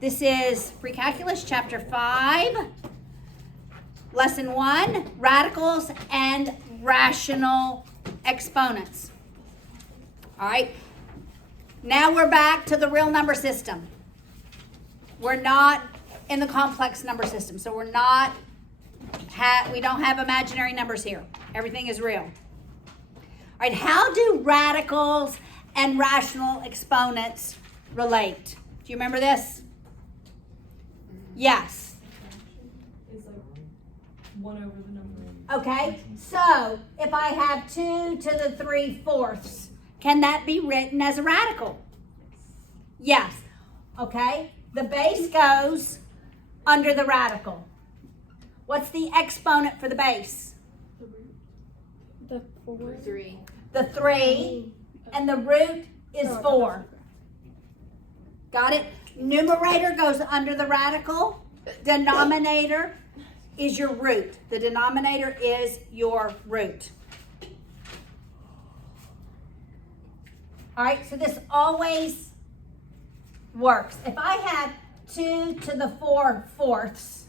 This is Precalculus chapter 5, lesson 1, radicals and rational exponents. All right, now we're back to the real number system. We're not in the complex number system, so we don't have imaginary numbers here. Everything is real. All right, how do radicals and rational exponents relate? Do you remember this? Yes. It's like 1 over the number. Okay, so if I have 2 to the 3/4, can that be written as a radical? Yes. Okay, the base goes under the radical. What's the exponent for the base? The 4. 3. The 3, and the root is 4. Got it? Numerator goes under the radical. Denominator is your root. The denominator is your root. All right, so this always works. If I have 2 to the 4/4,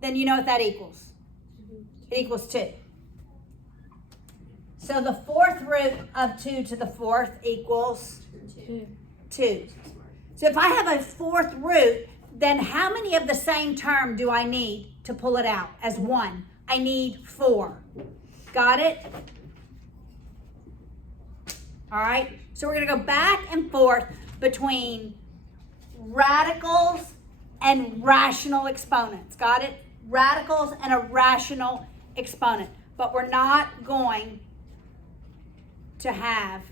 then you know what that equals. It equals 2. So the 4th root of 2 to the 4th equals 2. So if I have a 4th root, then how many of the same term do I need to pull it out as 1? I need 4. Got it? All right, so we're going to go back and forth between radicals and rational exponents. Got it? Radicals and a rational exponent. But we're not going to have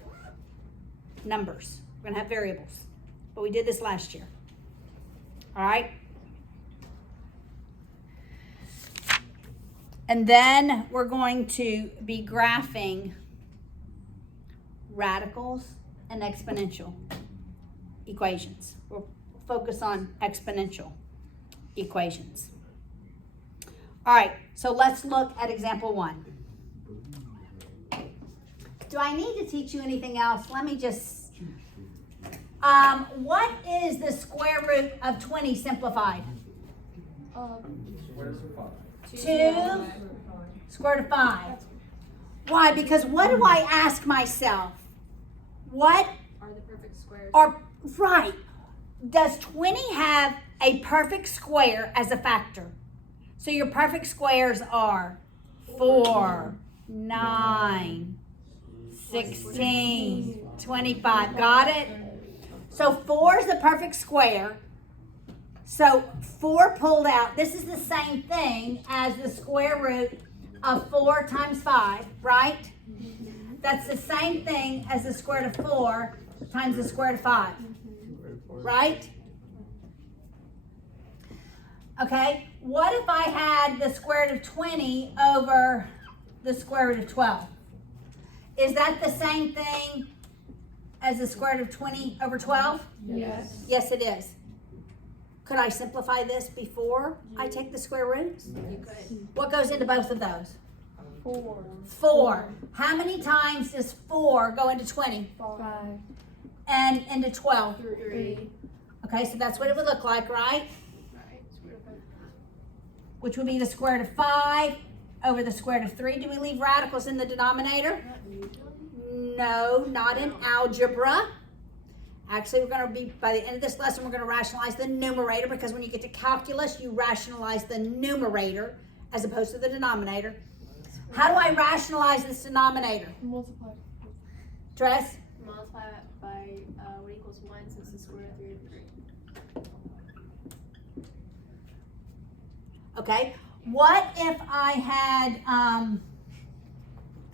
numbers. We're going to have variables. But we did this last year. All right? And then we're going to be graphing radicals and exponential equations. We'll focus on exponential equations. All right, so let's look at example 1. Do I need to teach you anything else? Let me just... what is the square root of 20 simplified? 2 square root of 5. Why? Because what do I ask myself? What Are the perfect squares? right. Does 20 have a perfect square as a factor? So your perfect squares are 4, 9, 16, 25. Got it? So 4 is the perfect square. So 4 pulled out. This is the same thing as the square root of 4 times 5, right? That's the same thing as the square root of 4 times the square root of 5, right? Okay, what if I had the square root of 20 over the square root of 12? Is that the same thing as the square root of 20 over 12? Yes. Yes, it is. Could I simplify this before I take the square roots? You could. What goes into both of those? 4. 4. How many times does 4 go into 20? 5. And into 12? 3. Okay, so that's what it would look like, right? Which would be the square root of 5 over the square root of 3. Do we leave radicals in the denominator? No, not in algebra. Actually, we're going to be, by the end of this lesson, we're going to rationalize the numerator, because when you get to calculus, you rationalize the numerator as opposed to the denominator. How do I rationalize this denominator? Multiply. Tress? Multiply it by what equals 1, since the square root of 3 is 3. Okay. What if I had, all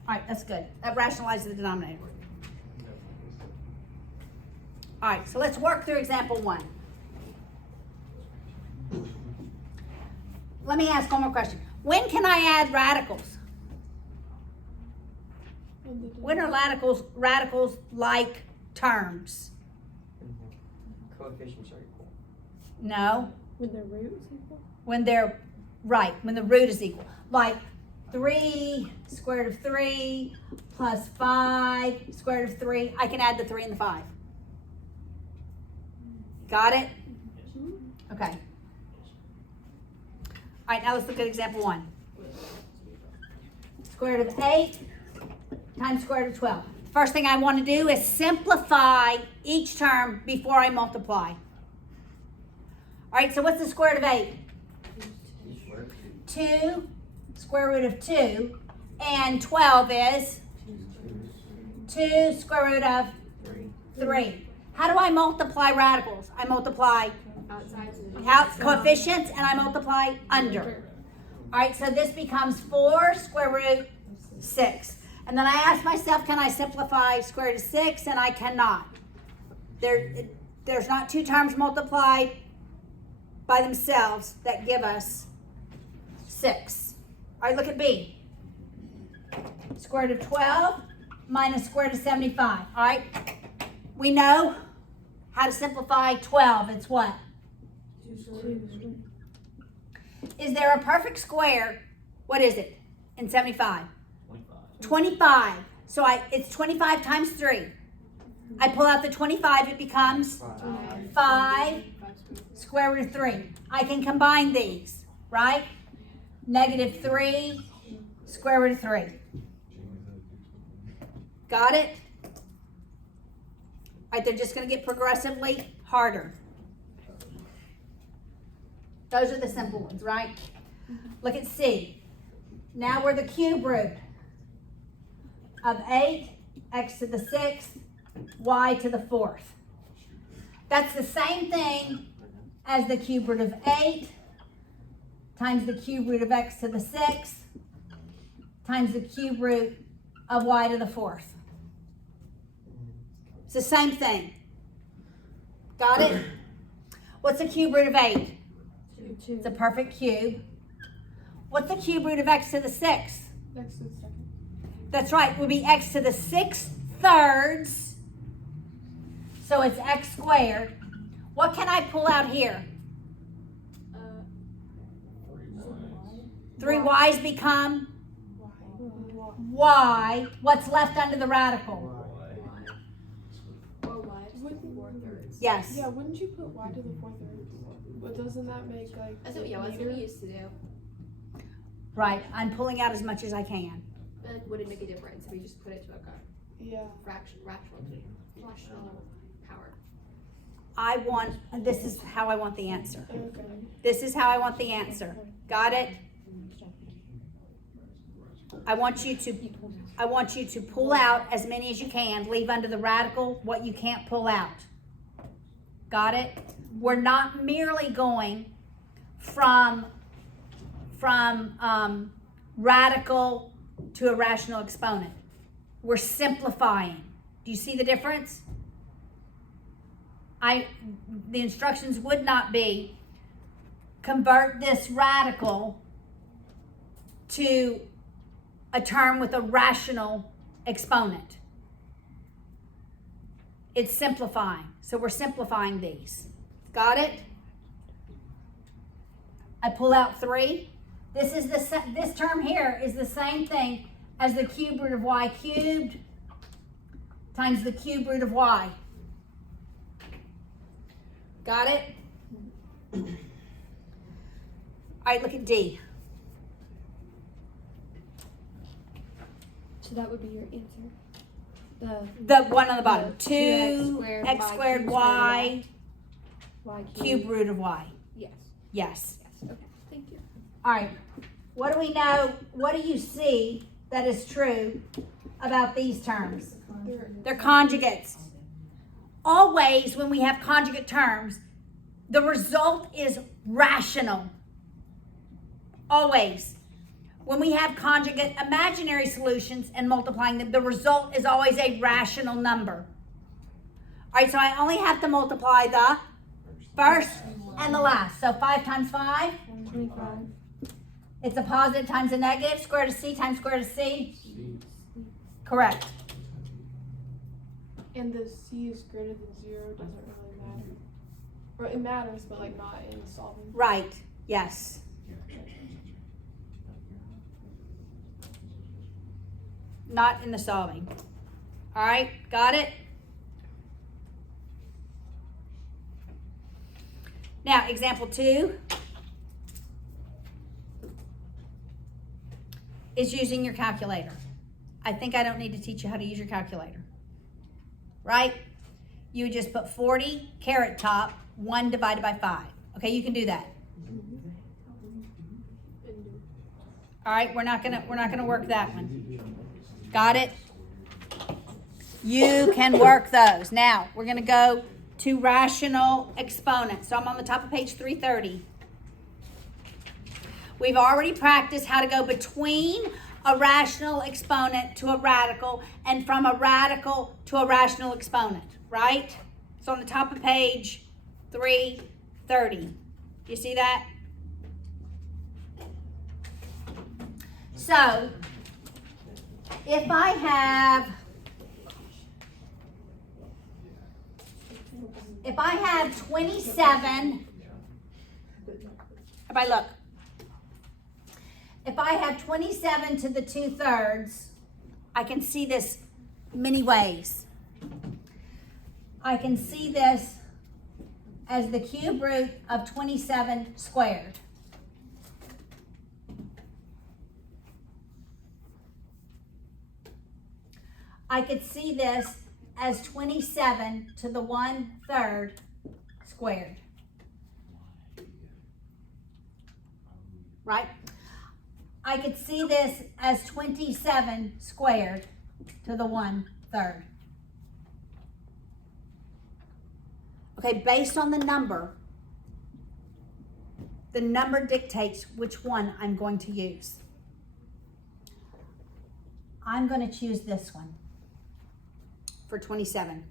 right, that's good. That rationalizes the denominator. All right, so let's work through example 1. Let me ask one more question. When can I add radicals? When are radicals like terms? Coefficients are equal. No. When the root is equal? When they're, right, when the root is equal. Like 3 square root of 3 plus 5 square root of 3. I can add the 3 and the 5. Got it? Okay. All right, now let's look at example 1. Square root of 8 times square root of 12. First thing I want to do is simplify each term before I multiply. All right, so what's the square root of 8? 2 square root of 2, and 12 is 2 square root of 3. How do I multiply radicals? I multiply coefficients and I multiply under. All right, so this becomes 4 square root 6. And then I ask myself, can I simplify square root of 6? And I cannot. There's not two terms multiplied by themselves that give us 6. All right, look at B. Square root of 12 minus square root of 75. All right, we know how to simplify 12. It's what? Is there a perfect square? What is it in 75? 25. So it's 25 times 3. I pull out the 25, it becomes 5 square root of 3. I can combine these, right? Negative 3 square root of 3. Got it? All right, they're just going to get progressively harder. Those are the simple ones, right? Look at C. Now we're the cube root of 8, x to the 6th, y to the 4th. That's the same thing as the cube root of 8 times the cube root of x to the 6th times the cube root of y to the 4th. It's the same thing. Got it? What's the cube root of 8? It's a perfect cube. What's the cube root of x to the 6th? X to the second. That's right, it would be x to the 6 thirds. So it's x squared. What can I pull out here? 3 y's become y. What's left under the radical? Or y to the 4/3. Yes. Yeah, wouldn't you put y to the 4/3? But doesn't that make like? That's what we used to do. Right, I'm pulling out as much as I can. But would it make a difference if we just put it to a fractional power? This is how I want the answer. Okay. This is how I want the answer. Got it? I want you to pull out as many as you can. Leave under the radical what you can't pull out. Got it? We're not merely going from radical to a rational exponent. We're simplifying. Do you see the difference? The instructions would not be convert this radical to a term with a rational exponent. It's simplifying. So we're simplifying these. Got it? I pull out 3. This term here is the same thing as the cube root of y cubed times the cube root of y. Got it? All right, look at D. So that would be your answer. The one on the bottom. The 2 x squared y cube root of y. Yes. Yes. Yes. Okay. Thank you. All right. What do we know? What do you see that is true about these terms? They're conjugates. Always, when we have conjugate terms, the result is rational. Always. When we have conjugate imaginary solutions and multiplying them, the result is always a rational number. All right, so I only have to multiply the first and the last. So 5 times 5? 25. It's a positive times a negative. Square root of c times square root of c? Correct. And the c is greater than 0 doesn't really matter. Or it matters, but like not in solving. Right. Yes. Not in the solving. All right, got it? Now, example 2 is using your calculator. I think I don't need to teach you how to use your calculator, right? You just put 40 caret top 1 divided by 5. Okay, you can do that. All right, we're not gonna work that one. Got it? You can work those. Now we're gonna go to rational exponents. So I'm on the top of page 330. We've already practiced how to go between a rational exponent to a radical and from a radical to a rational exponent, right? So on the top of page 330. You see that? So if I have 27, everybody look. If I have 27 to the 2/3, I can see this many ways. I can see this as the cube root of 27 squared. I could see this as 27 to the 1/3 squared. Right? I could see this as 27 squared to the 1/3. Okay, based on the number dictates which one I'm going to use. I'm going to choose this one for 27.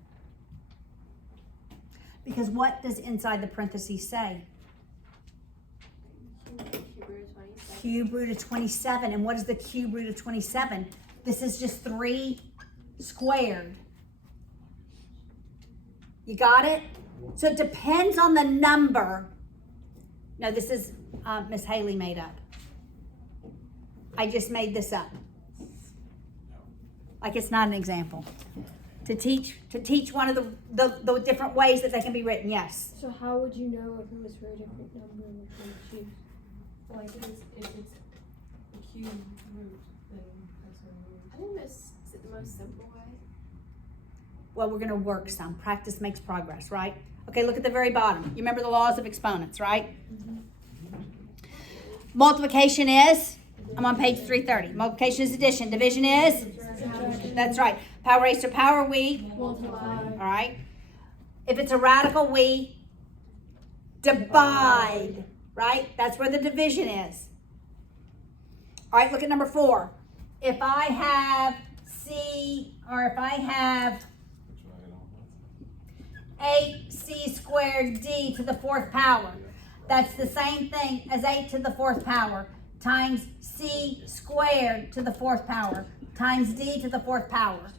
Because what does inside the parentheses say? Cube root of 27. And what is the cube root of 27? This is just 3 squared. You got it? So it depends on the number. No, this is Miss Haley made up. I just made this up. Like it's not an example. To teach one of the different ways that they can be written, yes. So how would you know if it was for a different number which one to choose? Like if it's a cube root, then that's what it is. I think this is it the most simple way. Well, we're gonna work some. Practice makes progress, right? Okay, look at the very bottom. You remember the laws of exponents, right? Mm-hmm. Multiplication is, I'm on page 330. Multiplication is addition. Division is? That's right. Power raised to power, we Multiply. all right. If it's a radical, we divide, right? That's where the division is. All right, look at number 4. If I have if I have 8c squared d to the 4th power, that's the same thing as 8 to the 4th power times c squared to the 4th power times d to the 4th power.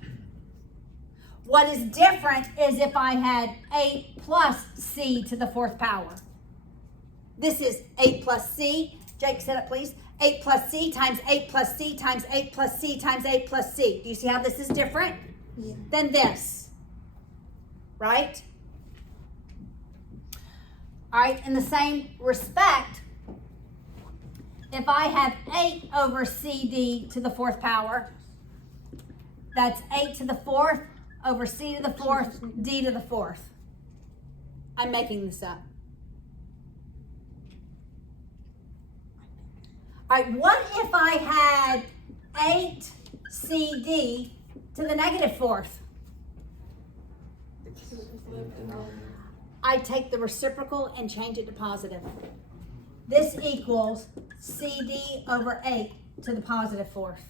What is different is if I had 8 plus c to the 4th power. This is 8 plus c. Jake, sit up, please. 8 plus c times 8 plus c times 8 plus c times 8 plus c. Do you see how this is different than this? Right? All right, in the same respect, if I have 8 over cd to the 4th power, that's 8 to the 4th over c to the 4th, d to the 4th. I'm making this up. All right, what if I had 8 cd to the negative 4th? I take the reciprocal and change it to positive. This equals cd over 8 to the positive 4th.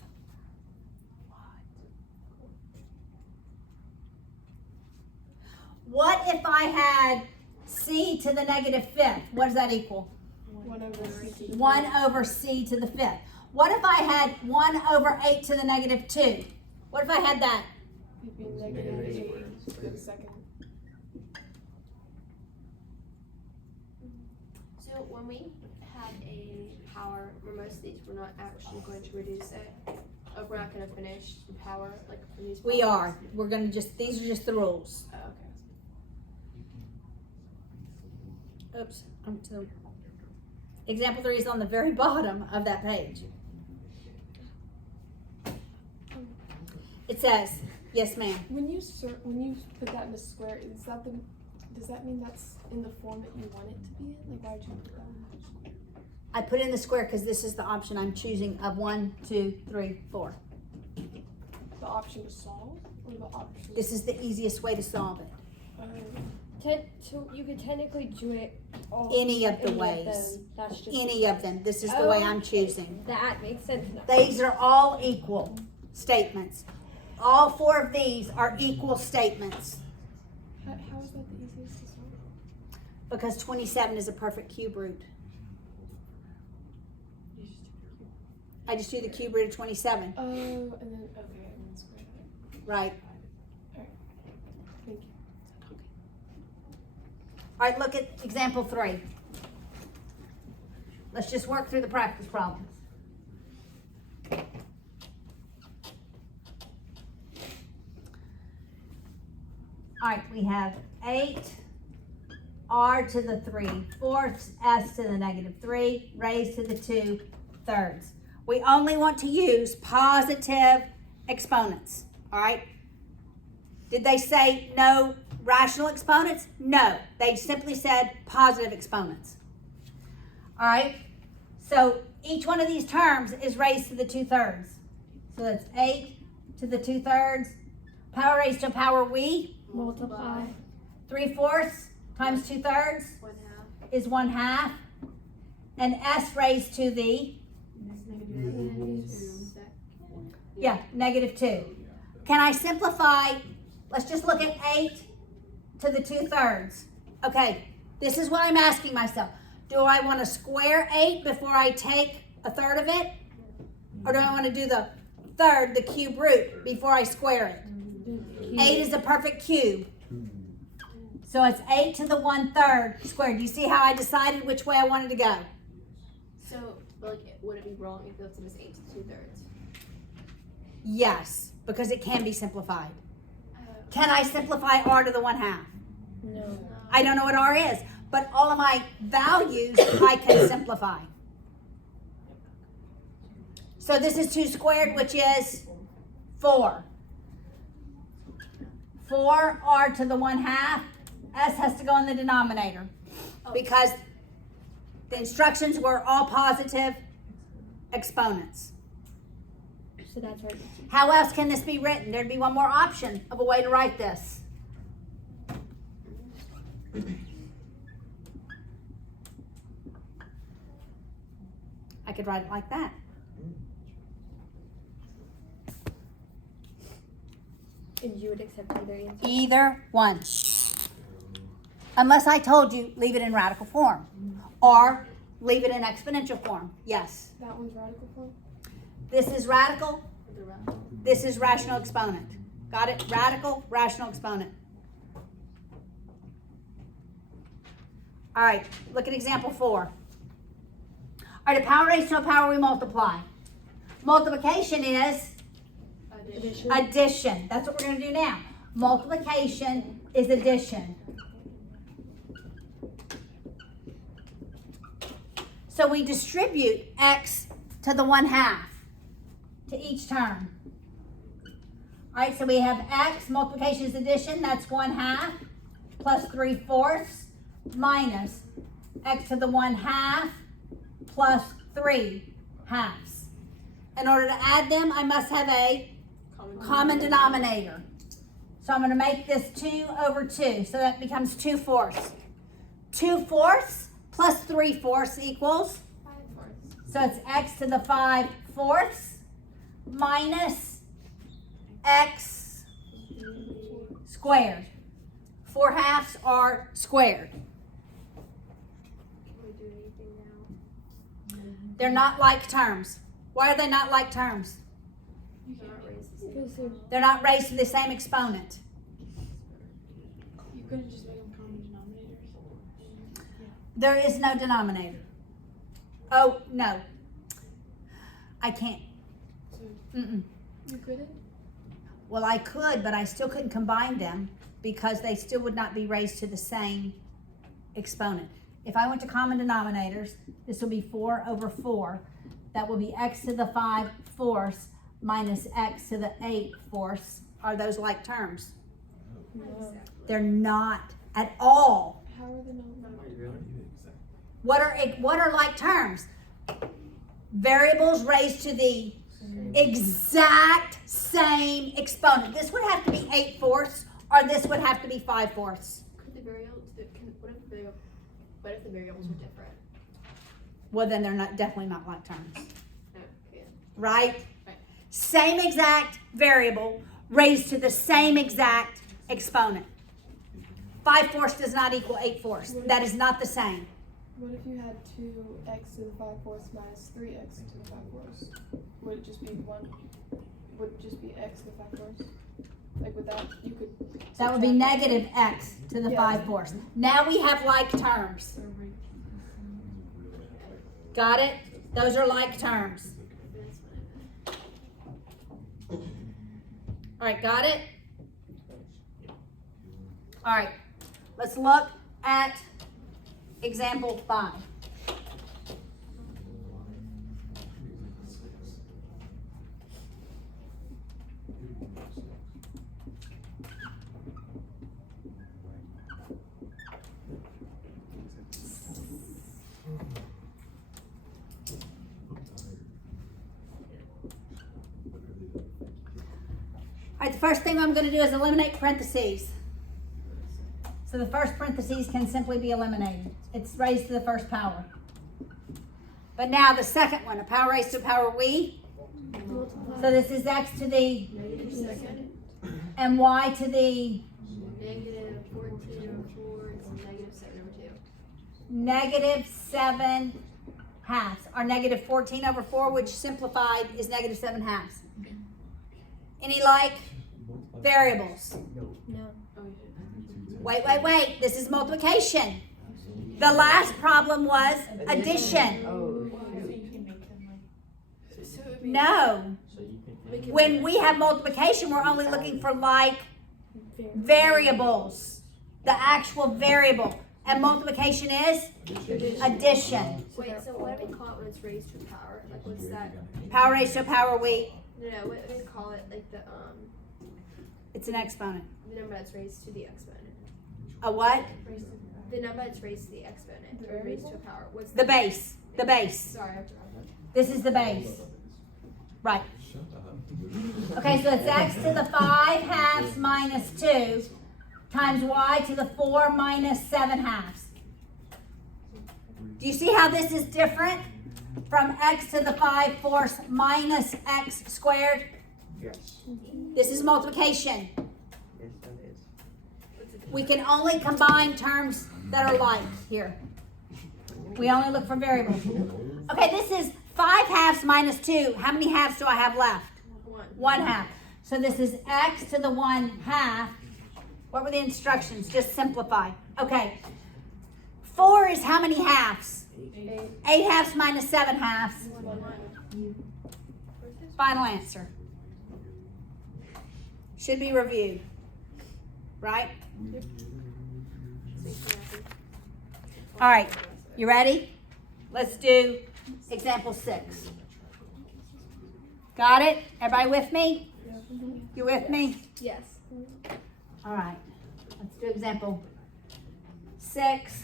What if I had c to the negative 5th? What does that equal? 1 over c. 1 over c to the 5th. What if I had 1 over 8 to the negative 2? What if I had that? It'd be negative 8 to the second. So when we have a power where most of these we're not actually going to reduce it, like we're not going to finish the power like from these. We powers. are. We're going to these are just the rules. Oh, Oops, example 3 is on the very bottom of that page. It says, yes ma'am. When you put that in a square, does that mean that's in the form that you want it to be in? Like, why did you put that in the square? I put in the square because this is the option I'm choosing of 1, 2, 3, 4. The option to solve, or the option? This is the easiest way to solve it. So you could technically do it all Any of the any ways. them. That's just Any of them. This is the way I'm choosing. That makes sense now. These are all equal statements. All 4 of these are equal statements How is that the easiest to solve? because 27 is a perfect cube root. I just do the cube root of 27, Oh, and then okay, and then square that. right? Thank you. All right, look at example 3. Let's just work through the practice problems. All right, we have 8 r to the 3/4 s to the -3 raised to the 2/3. We only want to use positive exponents, all right? Did they say no rational exponents? No, they simply said positive exponents. All right, so each one of these terms is raised to the 2/3. So that's 8 to the 2/3. Power raised to a power we, Multiply. 3/4 times 2/3 1/2. is 1/2. And s raised to the, yeah, -2. Can I simplify? Let's just look at 8 to the 2/3. Okay, this is what I'm asking myself. Do I want to square 8 before I take a third of it? Or do I want to do the third, the cube root, before I square it? 8 is a perfect cube. So it's 8 to the 1/3 squared. Do you see how I decided which way I wanted to go? So, like, would it be wrong if it was 8 to 2/3? Yes, because it can be simplified. Can I simplify r to the 1/2? No. I don't know what r is, but all of my values I can simplify. So this is 2 squared, which is 4. 4r to the 1/2. S has to go in the denominator because the instructions were all positive exponents. So that's right. How else can this be written? There'd be one more option of a way to write this. I could write it like that. And you would accept either answer. Either one. Unless I told you, leave it in radical form. Or leave it in exponential form. Yes. That one's radical form? This is radical. The radical. This is rational exponent. Got it? Radical, rational exponent. All right, look at example 4. All right, a power raised to a power we multiply. Multiplication is Addition. addition. That's what we're going to do now. Multiplication is addition. So we distribute x to the 1/2 to each term. All right, so we have x, multiplication is addition, that's 1/2 plus 3/4 minus x to the 1/2 plus 3/2. In order to add them, I must have a common denominator. So I'm going to make this 2/2, so that becomes 2/4. 2/4 plus 3/4 equals, 5/4. so it's x to the 5/4 minus x squared. 4/2 are squared. Can we do anything now? They're not like terms. Why are they not like terms? They're not raised the same. Because they're They're not raised to the same exponent. You couldn't just make them common denominators? There is no denominator. Oh, no. I can't. Mm-mm. You couldn't? Well, I could, but I still couldn't combine them because they still would not be raised to the same exponent. if I went to common denominators, this will be 4 over 4. That will be x to the 5 fourths minus x to the 8 fourths. Are those like terms? No. They're not at all. How are they not? What are like terms? Variables raised to the exact same exponent. This would have to be 8 fourths, or this would have to be 5 fourths. Could the variables, what if the variables were different? Well, then they're definitely not like terms, Okay. right? Same exact variable raised to the same exact exponent. 5 fourths does not equal 8 fourths. That is not the same. What if you had 2x to the 5 fourths minus 3x to the 5 fourths? Would it just be would it just be x to the 5 fourths? Like with that, you could. That would be subtract negative x to the Yeah. 5 fourths. Now we have like terms. Got it? Those are like terms. All right, got it? All right, let's look at example 5. All right, the first thing I'm going to do is eliminate parentheses. So the first parentheses can simply be eliminated. It's raised to the first power. But now the second one, a power raised to a power we. So this is x to the Negative 2 and y to the negative 14 over 4 is negative 7 over 2. negative 7 halves. Our negative 14 over 4, which simplified is negative 7 halves. Any like variables? No. Wait. This is multiplication. The last problem was addition. No. When we have multiplication, we're only looking for like variables. The actual variable. And multiplication is addition. Wait, so what do we call it when it's raised to a power? Like what's that? Power raised to a power we. No, what do we call it? Like It's an exponent. the number that's raised to the exponent. A what? The number that's raised to the exponent or raised to a power. What's The base. The base. Sorry, I forgot that. This is the base. Right. Okay, so it's x to the 5 halves minus 2 times y to the 4 minus 7 halves. Do you see how this is different from x to the 5 fourths minus x squared? Yes. This is multiplication. Yes, that is. We can only combine terms that are like here. We only look for variables. Okay, this is 5 halves minus 2. How many halves do I have left? 1 half. So this is x to the 1 half. What were the instructions? Just simplify. Okay. 4 is how many halves? 8 halves minus 7 halves. Final answer. Should be reviewed. Right? All right. You ready? Let's do example 6. Got it? Everybody with me? You with me? Yes. All right. Let's do example 6.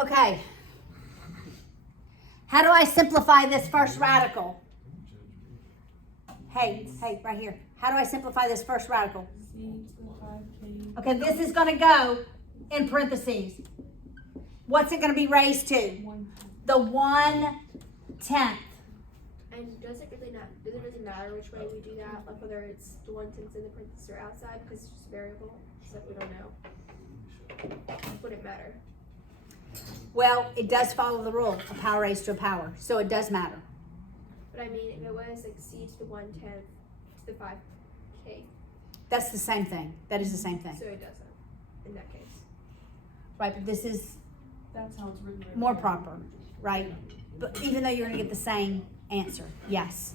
Okay. How do I simplify this first radical? Hey, right here. How do I simplify this first radical? Okay, this is going to go in parentheses. What's it going to be raised to? The 1/10. And does it really matter which way we do that? Like whether it's the 1/10 in the parentheses or outside because it's just a variable, so we don't know. Wouldn't matter. Well, it does follow the rule of power raised to a power, so it does matter. But I mean, if it was like c to the 1/10 to the 5k, That's the same thing. That is the same thing. so it doesn't in that case. Right, but this is That's how it's written. More proper, right? But even though you're gonna get the same answer, yes.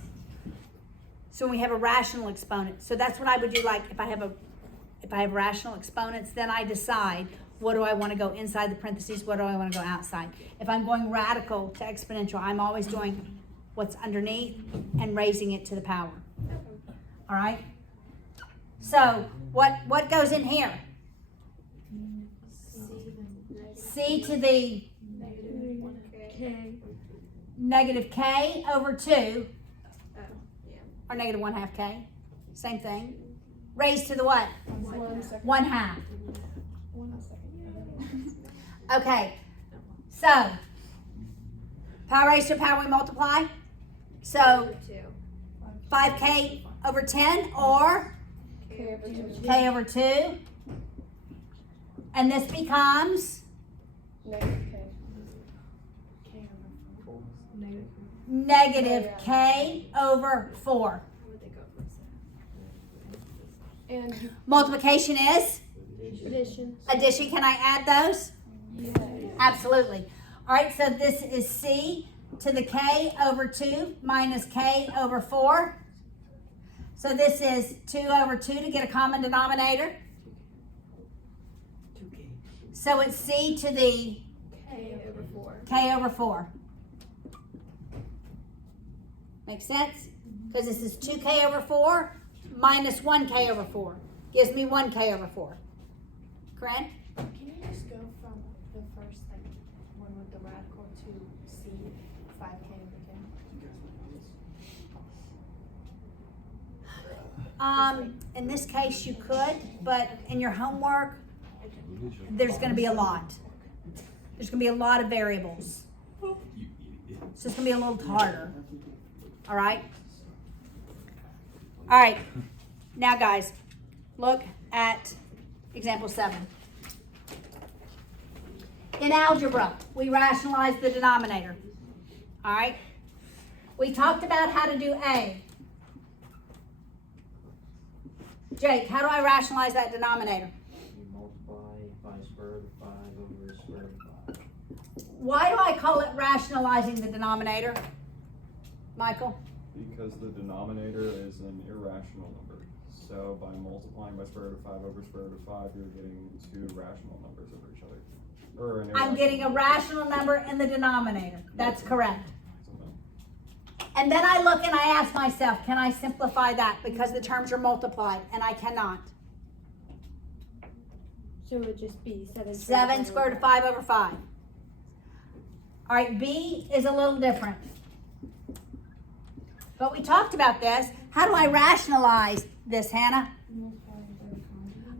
So when we have a rational exponent, so that's what I would do, like if I have rational exponents, then I decide what do I want to go inside the parentheses, what do I want to go outside. If I'm going radical to exponential, I'm always doing what's underneath and raising it to the power. All right? So what goes in here? C to the negative k over 2, or negative 1/2 k, same thing. Raised to the what? 1/2. Okay, so power raised to power we multiply. So 5k over 10 or k over 2. And this becomes negative k over 4. And Multiplication is Addition. addition. Can I add those? yeah. Absolutely. All right, so this is c to the k over 2 minus k over 4. So this is 2 over 2 to get a common denominator. 2K. So it's c to the K over 4. k over 4. Make sense? Because this is 2k over 4 minus 1k over 4. Gives me 1k over 4. Correct? Can you just go from the first one with the radical to C 5k over 10? In this case you could, but in your homework, there's going to be a lot. There's going to be a lot of variables. So it's going to be a little harder. All right? All right. Now, guys, look at example 7. In algebra, we rationalize the denominator. All right? We talked about how to do A. Jake, how do I rationalize that denominator? You multiply by square root of 5 over square root of 5. Why do I call it rationalizing the denominator? Michael? Because the denominator is an irrational number. So by multiplying by square root of 5 over square root of 5, you're getting two rational numbers over each other. Or an I'm irrational getting a number. rational number in the denominator. That's correct. Something. And then I look and I ask myself, can I simplify that? Because the terms are multiplied, and I cannot. So it would just be 7. 7 square root of 5 over 5. All right, B is a little different. But we talked about this. How do I rationalize this, Hannah?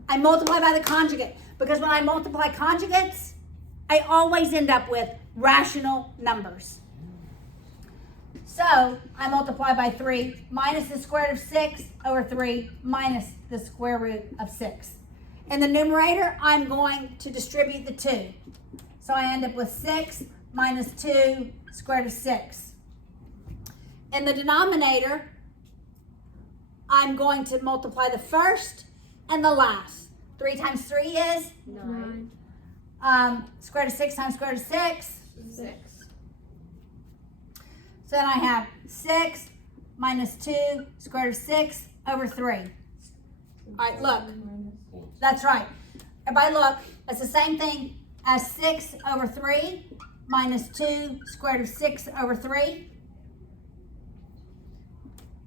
I multiply by the conjugate. Because when I multiply conjugates, I always end up with rational numbers. So I multiply by 3 minus the square root of 6 over 3 minus the square root of 6. In the numerator, I'm going to distribute the 2. So I end up with 6 minus 2 square root of 6. In the denominator, I'm going to multiply the first and the last. 3 times 3 is? 9. Square root of 6 times square root of 6. 6. So then I have 6 minus 2 square root of 6 over 3. All right, look. That's right. If I look, it's the same thing as 6 over 3 minus 2 square root of 6 over 3.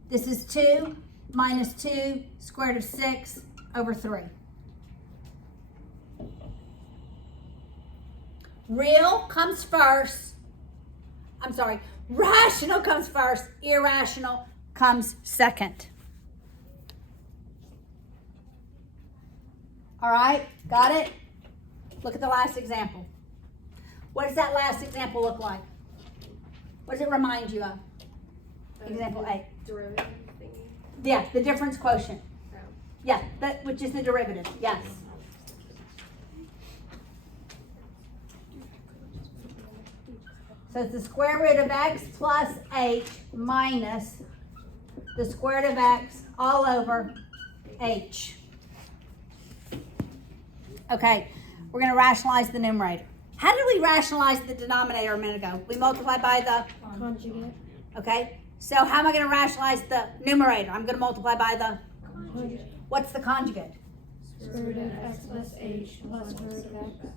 This is 2 minus 2 square root of 6 over 3. Real comes first. I'm sorry. Rational comes first. Irrational comes second. All right, got it? Look at the last example. What does that last example look like? What does it remind you of? Example A. Derivative thingy. Yeah, the difference quotient. Oh. Yeah, that, which is the derivative. Yes. So it's the square root of x plus h minus the square root of x all over h. Okay, we're going to rationalize the numerator. How did we rationalize the denominator a minute ago? We multiply by the, Conjugate. okay? So how am I gonna rationalize the numerator? I'm gonna multiply by the, Conjugate. what's the conjugate? Square root of x plus h plus square root of x.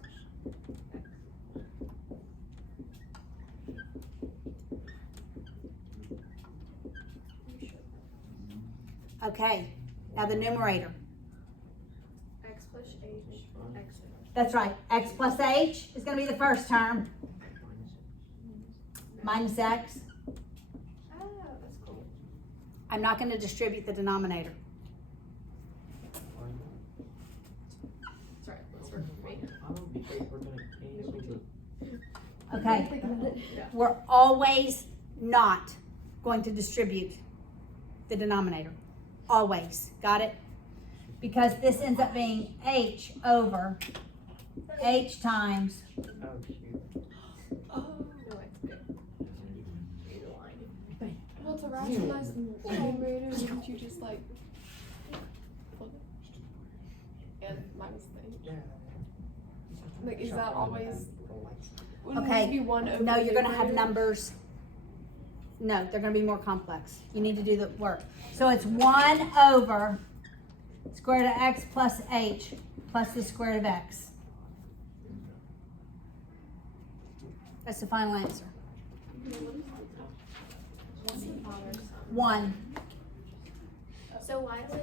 Okay, now the numerator. X plus h, x. That's right, x plus h is gonna be the first term, minus x. Oh, that's cool. I'm not gonna distribute the denominator. Sorry, let's work for me. I don't think we're gonna cancel the. Okay, Think about it. we're always not going to distribute the denominator. Always, got it? Because this ends up being h over h times, Oh, shoot. Oh, no, it's good. Read the line. Well, to rationalize the numerator, wouldn't you just like flip it? And minus the h? Like, is that always? Wouldn't Okay. it just be 1 over no, the you're gonna have numerator? numbers. No, they're gonna be more complex. You need to do the work. So it's 1 over square root of x plus h plus the square root of x. That's the final answer. 1. So why do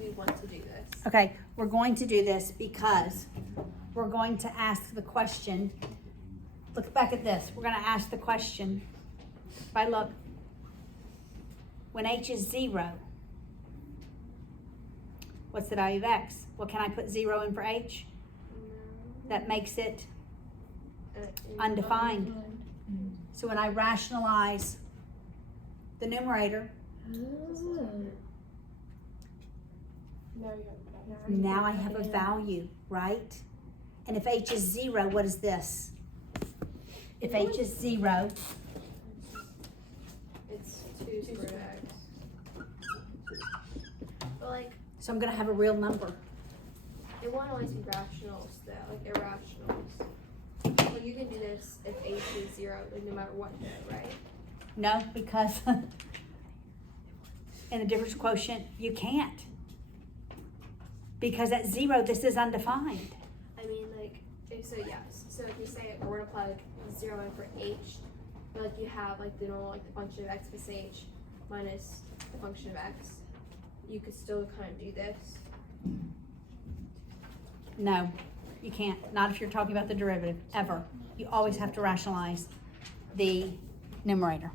we want to do this? Okay, we're going to do this because we're going to ask the question. Look back at this. We're gonna ask the question. If I look, when h is 0, what's the value of x? Well, can I put 0 in for h? That makes it undefined. So when I rationalize the numerator, now I have a value, right? And if h is 0, what is this? If h is 0, It's 2 square root of x. But like, so I'm gonna have a real number. it won't always be rationals though, like irrationals. Well, you can do this if h is 0, like no matter what though, right? No, because in the difference quotient, you can't. Because at 0, this is undefined. I mean, like, if so, yes. So if you say we're gonna plug 0 in for h, but like you have like the normal, like the function of x plus h minus the function of x, you could still kind of do this. No, you can't. Not if you're talking about the derivative, ever. You always have to rationalize the numerator.